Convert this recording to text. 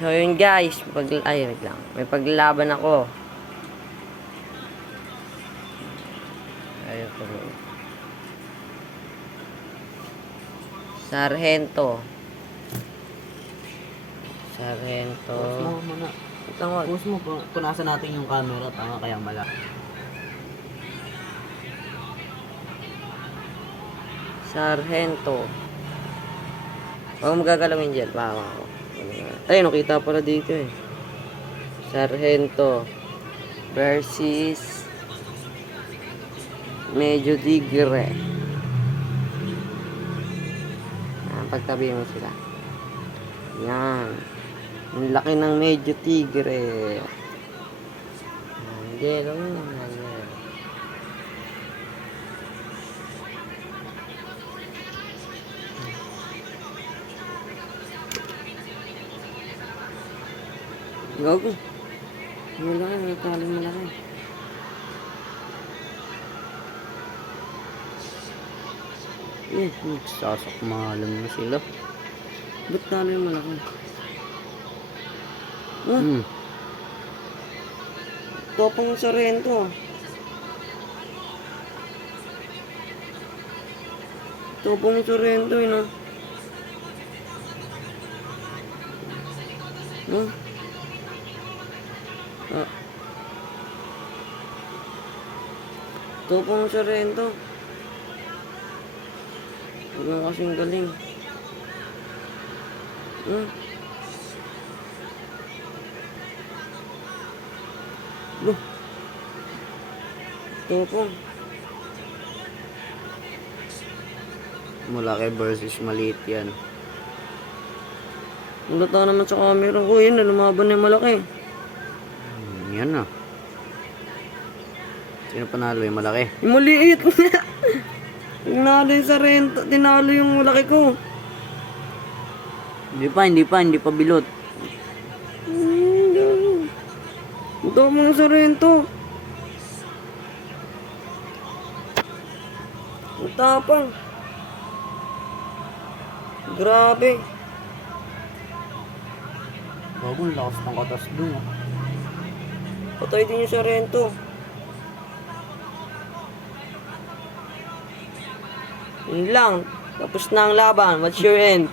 So yun guys, ay wait lang. May paglalaban ako. Ayun po. Sargento. Pause mo muna. Pause mo, punasan natin yung camera. Tama kaya malaki. Sargento. Huwag mo gagalawin dyan. Baka ako. Ay, nakita pala dito eh. Sargento versus Medyo Tigre. Pagtabi mo sila. Yan. Ang laki ng Medyo Tigre. Hindi, lang yan. Gago. Malaki, may taling malaki. Sasakmalan na sila. Ba't taling malaki? Topang Sorrento. Topang Sorrento, yun ah. Topang Sorrento. Huwag mo kasing galing. Topang. Malaki versus maliit yan. Nalata naman sa camera ko. Yun, lumaban na yung malaki. Yan na. Sino panalo yung malaki? Yung maliit. Tinalo yung Sorrento. Tinalo yung malaki ko. Hindi pa bilot. Ito mga Sorrento. Ang tapang. Grabe. Bago, lakas ng katas dun. Patay din yung Sorrento. Yun lang. Tapos na ang laban. What's your end?